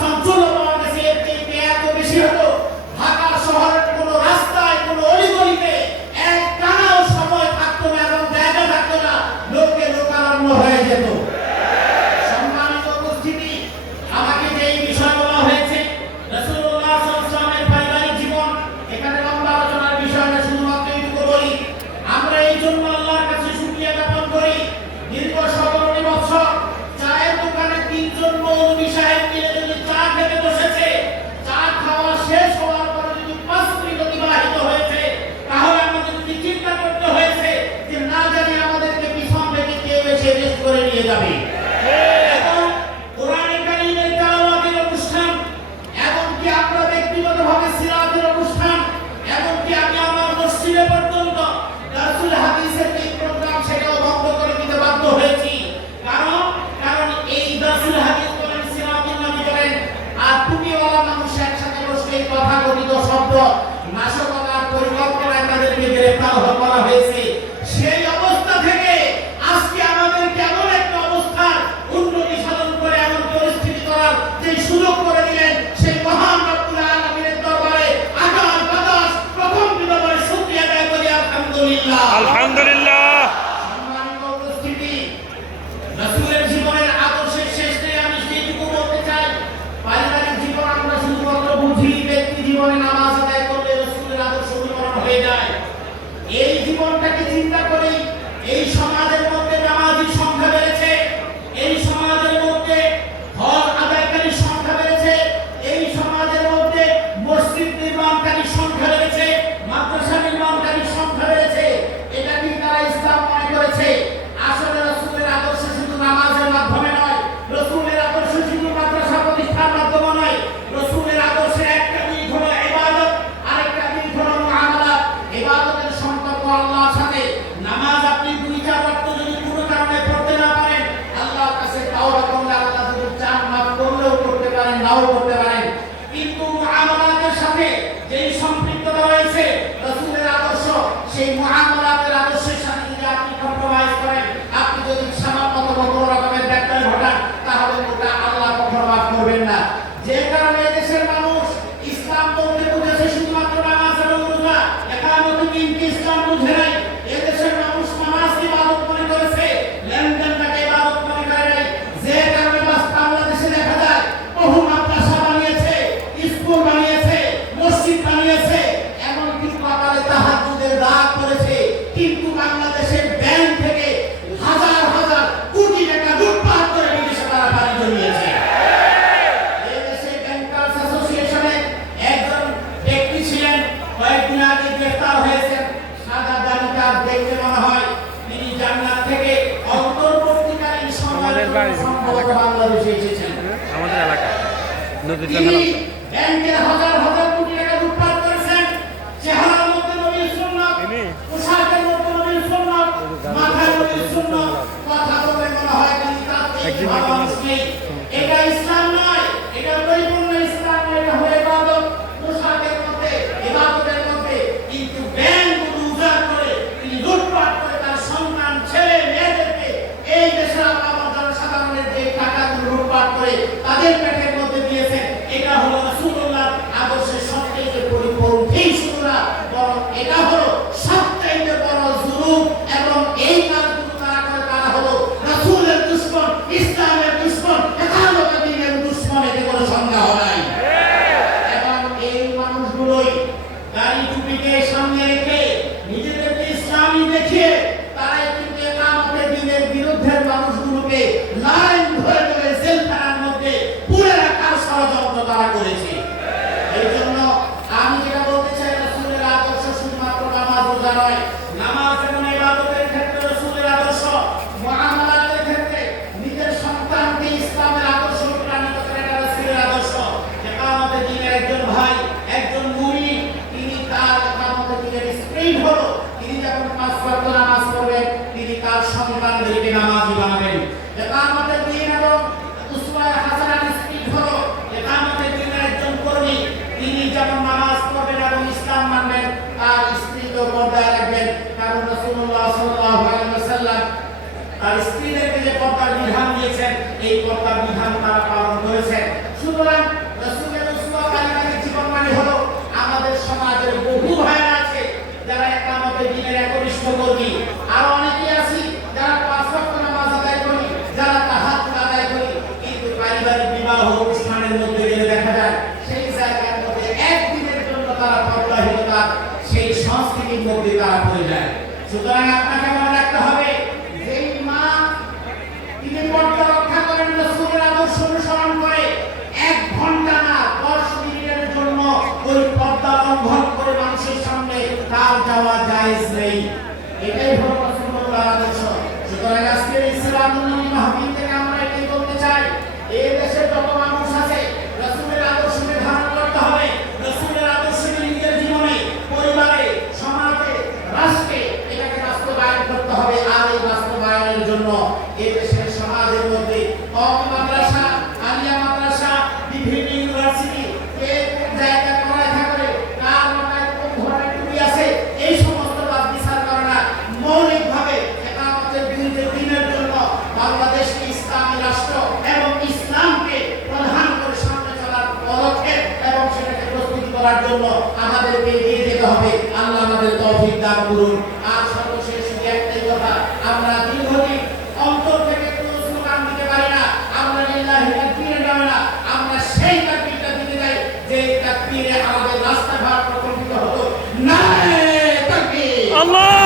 চাঞ্চল্য পাওয়া গেছে, এর চেয়ে এত বেশি হতো ঢাকা শহরের কোনো রাস্তায় কোনো অলিগলিতে এক টানাও সময় থাকতো না এবং জায়গা থাকতো না, লোকে লোকারণ্য হয়ে যেত। সম্মানিত উপস্থিতি, আমাকে যে এই বিষয় বলা হয়েছে রাসূলুল্লাহ সাল্লাল্লাহু আলাইহি ওয়াসাল্লামের পারিবারিক জীবন, এখানে লম্বা আলোচনার বিষয় না, শুধুমাত্র এইটুকু বলি, আমরা এই জন্য আল্লাহর কাছে শুকরিয়া জ্ঞাপন করি, দীর্ঘ 17 বছর চায়ের দোকানে 3 জন মৌলভী সাহেব মিলে যদি চা খেতে বসেছে, চা খাওয়া শেষ হওয়ার পরে যদি 5 মিনিট অতিবাহিত হয়েছে, তাহলে আমাদের কি চিন্তা করতে হয়েছে যে না জানি আমাদেরকে পিছন থেকে কেউ এসে রেস্ট করে নিয়ে যাবে। এবং কোরআনে কারীমের তেলাওয়াতের অনুষ্ঠান, এমনকি আমরা ব্যক্তিগতভাবে সিরাতের অনুষ্ঠান, এমনকি আমি আমার মসজিদে পর্যন্ত রাসূল হাদিসের যে প্রোগ্রাম সেটাও বন্ধ করে দিতে বাধ্য হয়েছি। কারণ এই রাসূল হাদিস বলেন, সিরাতুল নবী বলেন, আর টুপিওয়ালা মানুষ একসাথে বসে তথাকথিত শব্দ নাশকতার পরিকল্পনায় তাদেরকে গ্রেফতার করা হয়েছে। সেই অবস্থা থেকে আজকে আমাদেরকে এমন একটা অবস্থার উন্নতি সাধন করে এমন পরিস্থিতি করার যে সুযোগ করে দিলেন, সেই মহান রব্বুল আলামিনের দরবারে আকাশ বাতাস প্রথম বিদবরে শুকরিয়া আদায় করি আলহামদুলিল্লাহ। আলহামদুলিল্লাহ। সম্মানিত উপস্থিতি, রাসূলের জীবনের আদর্শের শেষ নেই, আমি সেইটুকু বলতে চাই, পারিবারিক জীবন আমরা শুধুমাত্র বুঝি ব্যক্তি জীবনে নামাজ আদায় করলে রাসূলের আদর্শ অনুসরণ হয়ে যায়। এই জীবনটাকে চিন্তা করি, এই সমাজের মধ্যে নামাজীর সংখ্যা বেড়েছে, এই সমাজের মধ্যে হজ আদায়কারীর সংখ্যা বেড়েছে, এই সমাজের মধ্যে মসজিদ নির্মাণকারীর সংখ্যা বেড়েছে, মাদ্রাসা নির্মাণকারীর সংখ্যা বেড়েছে। এটা কি তারা ইসলাম মনে করেছে? আসলে রাসূলের আদর্শ শুধু নামাজের মাধ্যমে নয়, রাসূলের আদর্শ শুধু মাদ্রাসা প্রতিষ্ঠার মাধ্যমে নয়, রাসূলের আদর্শের একটা দিক হলো ইবাদত, আরেকটা দিক হলো মুআমালাত। ইবাদতের সম্পর্ক আল্লাহর সাথে। নামাজ আপনি 2-4 ওয়াক্ত যদি কোনো কারণে পড়তে না পারেন, আল্লাহর কাছে তাওবা করলে আল্লাহ যদি চান মাফ করলেও করতে পারেন, নাও করতে পারেন। কিন্তু মুআমালাতের সাথে যেই সম্পৃক্ততা রয়েছে রাসূলের আদর্শ, সেই মুআমালাতের আদর্শের সাথে যদি আপনি কম্প্রোমাইজ করেন, আপনি যদি সামান্য কোনো রকমের ব্যত্যয় ঘটান, তাহলে ওটা আল্লাহ কখনো মাফ করবেন না। যে কারণে দেশের মানুষ ইসলাম বলতে বুঝেছে শুধুমাত্র নামাজ এবং রোজা, একামত কিন্তু ইসলাম বুঝে নাই। এদেশের মানুষ নামাজকে ইবাদত মনে করেছে, লেনদেনটাকে ইবাদত মনে করে নাই। যে কারণে বাংলাদেশে দেখা যায় বহু মাদ্রাসা বানিয়েছে, স্কুল বানিয়েছে, মসজিদ বানিয়েছে, এমনকি সকালে তাহাজ্জুদের রাত করেছে, কিন্তু বাংলাদেশের ব্যাংক থেকে হাজার হাজার কোটি টাকা লুটপাট করে বিদেশে তারা পানি জমিয়েছে। এদেশে ব্যাংকার্স অ্যাসোসিয়েশনের একজন ব্যক্তি ছিলেন, কয়েকদিন আগে গ্রেফতার হয়েছেন, সাদা দাড়িটা দেখতে মনে হয় তিনি জান্নাত থেকে অন্তর্বর্তীকালীন সময়ের সম্ভবত বাংলাদেশে এসেছেন। আমাদের এলাকা নদীতে তিনি ব্যাংকের হাজার হাজার কোটি টাকা লুটপাট করেছেন। চেহারার মধ্যে নবীর সুন্নাত, পোশাকের মধ্যে নবীর সুন্নাত, মাথায় নবীর সুন্নাত, কথা বলে মনে হয় তিনি তার থেকে ভালো মানুষ নেই। এটা ইসলাম নয়, এটা পরিপূর্ণ ইসলাম নয়, এটা হলো ইবাদত। পোশাকের মধ্যে, ইবাদতের মধ্যে, কিন্তু ব্যাংকগুলো উজাড় করে তিনি লুটপাট করে তার সন্তান, ছেলে মেয়েদেরকে এই দেশের আমার জনসাধারণের যে টাকাগুলো লুটপাট করে তাদের পেটের মধ্যে দিয়েছেন। এটা হলো রাসূলুল্লাহর আদর্শের সবচেয়ে পরিপন্থী শুধু না, বরং এটা হলো সবচেয়ে বড় জুলুম। এবং এই কাজগুলো তারা করে, তারা হলো রাসূলের দুশমন, ইসলামের দুশমন, একামত দ্বীনের দুশমন, এতে কোনো সন্দেহ নাই। এবং এই মানুষগুলোই দাড়ি টুপিকে সামনে রেখে নিজেদেরকে ইসলামী দেখিয়ে তারাই কিন্তু একামতের দ্বীনের বিরুদ্ধের মানুষগুলোকে লাইন ধরে ধরে জেলখানার মধ্যে পুরে রাখার ষড়যন্ত্র তারা করেছে। এই জন্য আমি যেটা বলতে চাই, রাসূলের আদর্শ শুধুমাত্র নামাজ রোজা নয়, নামাজ এবং ইবাদতের ক্ষেত্রে রাসূলের আদর্শ, মুআমালাতের ক্ষেত্রে নিজের সন্তানকে ইসলামের আদর্শ অনুপ্রাণিত করে এটা রাসূলের আদর্শ। একামতের দ্বীনের একজন ভাই, একজন মুরিদ, তিনি তার একামতের দ্বীনের স্পিরিট হলো তিনি যখন 5 ওয়াক্ত নামাজ পড়বেন, তিনি তার সন্তানদেরকে নামাজি বানাবেন। একামতের দ্বীন এবং উসওয়ায়ে হাসানার স্পিরিট হলো একামতের দ্বীনের একজন কর্মী, তিনি যখন নামাজ পড়বেন এবং ইসলাম মানবেন, তার স্ত্রীকে পর্দায় রাখবেন। কারণ রাসূলুল্লাহ সাল্লাল্লাহু আলাইহি ওয়াসাল্লাম তার স্ত্রীদেরকে যে পর্দার বিধান দিয়েছেন, এই পর্দার বিধান তারা পালন করেছেন। সুতরাং রাসূলের উসওয়া পারিবারিক জীবন মানে হলো আমাদের সমাজের বহু ভাইরা আছে যারা ইকামতের দিনের একনিষ্ঠ কর্মী, আর অনেকে আছি যারা পাঁচ ওয়াক্ত নামাজ আদায় করি, যারা তাহাজ্জুদ আদায় করি, কিন্তু পারিবারিক বিবাহ অনুষ্ঠানের মধ্যে গেলে দেখা যায় সেই জায়গার মধ্যে একদিনের জন্য তারা পর্দাহীনতা সেই সংস্কৃতির মধ্যে তারা পড়ে যায়। সুতরাং আপনাকে মনে রাখতে হবে যেই মা তিনি পর্দা রক্ষা করেন, রাসূলের আদর্শ অনুসরণ করে 1 ঘন্টা না 10 মিনিটের জন্য ওই পর্দা লঙ্ঘন করে মানুষের সামনে তার যাওয়া জায়েজ নেই। এটাই হলো রাসূলুল্লাহর আদর্শ। সুতরাং আজকের ইসলামী মাহফিল থেকে আমরা এটাই বলতে চাই, এই দেশে যত মানুষ আছে রাসূলের আদর্শকে ধারণ করতে হবে। রাসূলের আদর্শকে নিজের জীবনে, পরিবারে, সমাজে, রাষ্ট্রে এটাকে বাস্তবায়ন করতে হবে। আর এই বাস্তবায়নের জন্য এই দেশের সমাজের মধ্যে কওমি মাদ্রাসা, আলিয়া মাদ্রাসা, বিভিন্ন ইউনিভার্সিটি জায়গা করায় থাকে, কার মাথায় কোন ধরনের টুপি আছে, এই সমস্ত বাদ বিচার করে না। মৌলিকভাবে ইকামতের দিনের জন্য বাংলাদেশকে ইসলামী রাষ্ট্র এবং ইসলামকে প্রধান করে সামনে চলার পদক্ষেপ এবং সেটাকে প্রস্তুতি করার জন্য আমাদেরকে এগিয়ে যেতে হবে। আল্লাহ আমাদের তৌফিক দান করুন। আর সর্বশেষ একটাই কথা, আমরা দীর্ঘদিন অন্তর থেকে কোনো স্লোগান দিতে পারি না, আমরা লিল্লাহি তাকবীর জানি না, আমরা সেই তাকবীরটা দিতে যাই যে তাকবীরে আমাদের রাস্তাঘাট প্রকম্পিত হতো। নারে তাকবীর, আল্লাহ